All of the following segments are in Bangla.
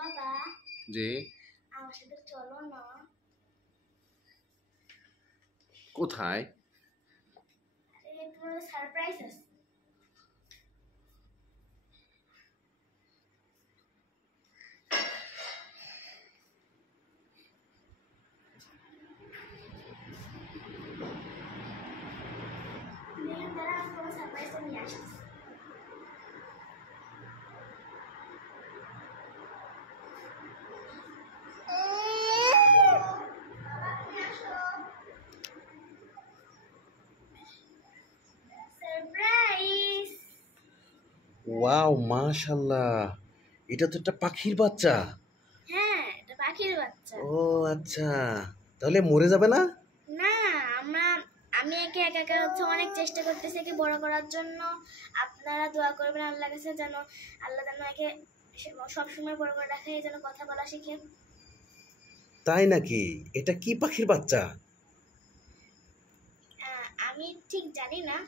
বাবা জি আমার সাথে চলো না। কোথায়? তোমার সারপ্রাইজ আছে। তোমার সারপ্রাইজটা নিয়ে আসছি। ওয়াও মাশাআল্লাহ, এটা তো একটা পাখির বাচ্চা। হ্যাঁ, এটা পাখির বাচ্চা। ও আচ্ছা, তাহলে মরে যাবে না? না, আমি একে একা একা অনেক চেষ্টা করতেছি একে বড় করার জন্য। আপনারা দোয়া করবেন আল্লাহর কাছে যেন আল্লাহ যেন একে সবসময় বড় করে রাখে, যেন কথা বলা শিখে। তাই নাকি? এটা কি পাখির বাচ্চা? আমি ঠিক জানি না।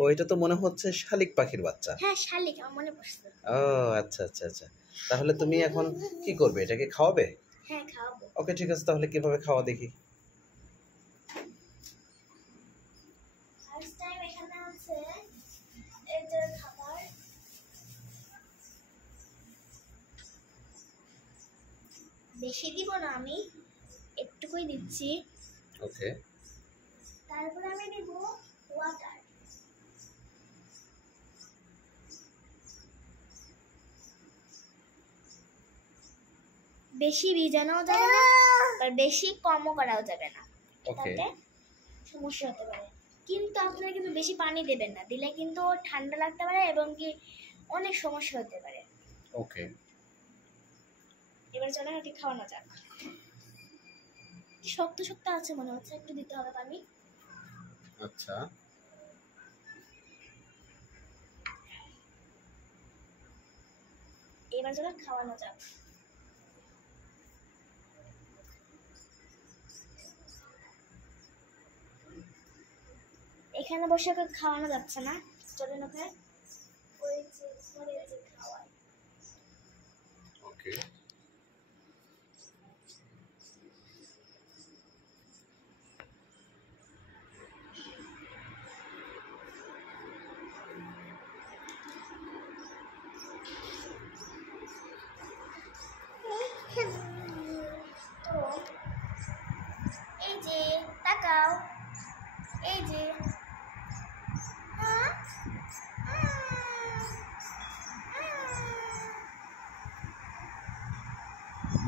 ও, এটা তো মনে হচ্ছে শালিক পাখির বাচ্চা। হ্যাঁ, শালিক, আমার মনে পড়ছে। ও আচ্ছা আচ্ছা আচ্ছা, তাহলে তুমি এখন কি করবে? এটাকে খাওয়াবে? হ্যাঁ, খাওয়াবো। ওকে ঠিক আছে, তাহলে কিভাবে খাওয়া দেখি। ফার্স্ট টাইম এখানে আছে এই যে খাবার। বেশি দিব না, আমি একটুকুই দিচ্ছি। ওকে। তারপর আমি দিব ওয়াটার। বেশি ভিজানোও যাবে না, আর বেশি কমও করাও যাবে না, তাতে সমস্যা হতে পারে। কিন্তু আপনারা কিন্তু বেশি পানি দেবেন না, দিলে কিন্তু ঠান্ডা লাগতে পারে এবং কি অনেক সমস্যা হতে পারে। ওকে, এবার চলো এটি খাওয়ানো যাক। শক্ত শক্ত আছে মনে হচ্ছে, একটু দিতে হবে পানি। আচ্ছা, এবার চলো খাওয়ানো যাক। এখানে বসে ওকে খাওয়ানো যাচ্ছে না, চলেন ওকে ওই যে ঘরে যে খাওয়াই। ওকে। তো এই যে তাকাও, এই যে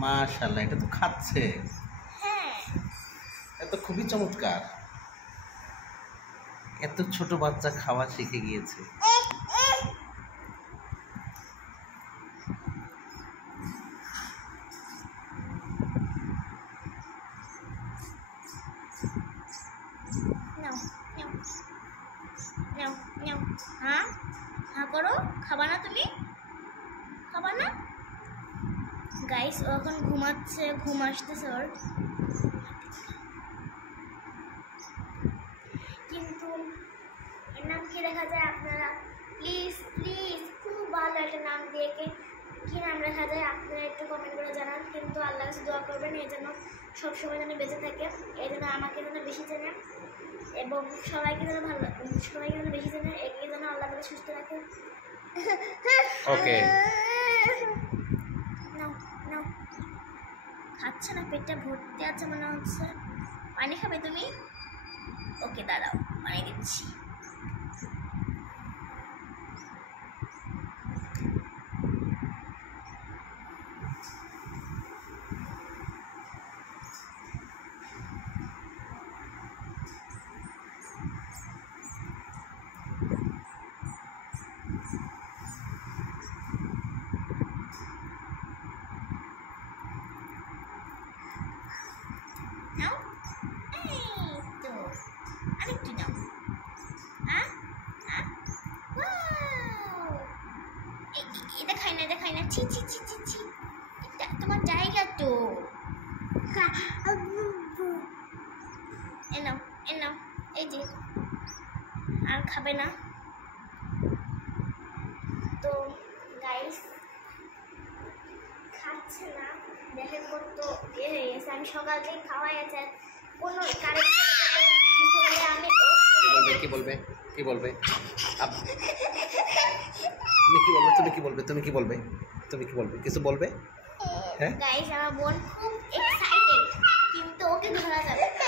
মাশাআল্লাহ, এটা তো খাচ্ছে। হ্যাঁ, এটা তো খুবই চমৎকার। এত ছোট বাচ্চা খাওয়া শিখে গিয়েছে। নাও নাও নাও নাও। হ্যাঁ হ্যাঁ করো, খাবা না তুমি? খাবা না? গাইস, ও এখন ঘুমাচ্ছে, ঘুম আসতেছে ওর। কিন্তু এর নাম কি রাখা যায়? আপনারা প্লিজ প্লিজ খুব ভালো একটা নাম দিয়ে কি নাম রাখা যায় আপনারা একটু কমেন্ট করে জানান। কিন্তু আল্লাহর কাছে দোয়া করবেন এই জন্য সবসময় যেন বেঁচে থাকে, এই জন্য আমাকে যেন বেশি চেনে এবং সবাইকে যেন সবাইকে যেন বেশি চেনে, একে যেন আল্লাহ তাআলা সুস্থ রাখে। ওকে। নাও নাও। খাচ্ছে না, পেটটা ভর্তি আছে মনে হচ্ছে। পানি খাবে তুমি? ওকে দাঁড়াও, পানি দিচ্ছি। নাও, এই তো আরেকটু নাও। হ্যাঁ হ্যাঁ, এটা খাই না, এটা খাই না, ছি ছি ছি ছি ছি, এটা তোমার জায়গা তো। এ নাও, এ নাও, এই যে। আর খাবে না তো গাইস, খাচ্ছে না, দেখেন কত ইয়ে হয়ে গেছে। আমি সকাল থেকে খাওয়াই আছে, কোনো কারেন্ট কিছু হলে আমি কি বলবে কি বলবে তুমি কি বলবে তুমি কি বলবে তুমি কি বলবে তুমি কি বলবে কিছু বলবে? হ্যাঁ গাইস, আমার বোন খুব এক্সাইটেড, কিন্তু ওকে ধরা যাবে না।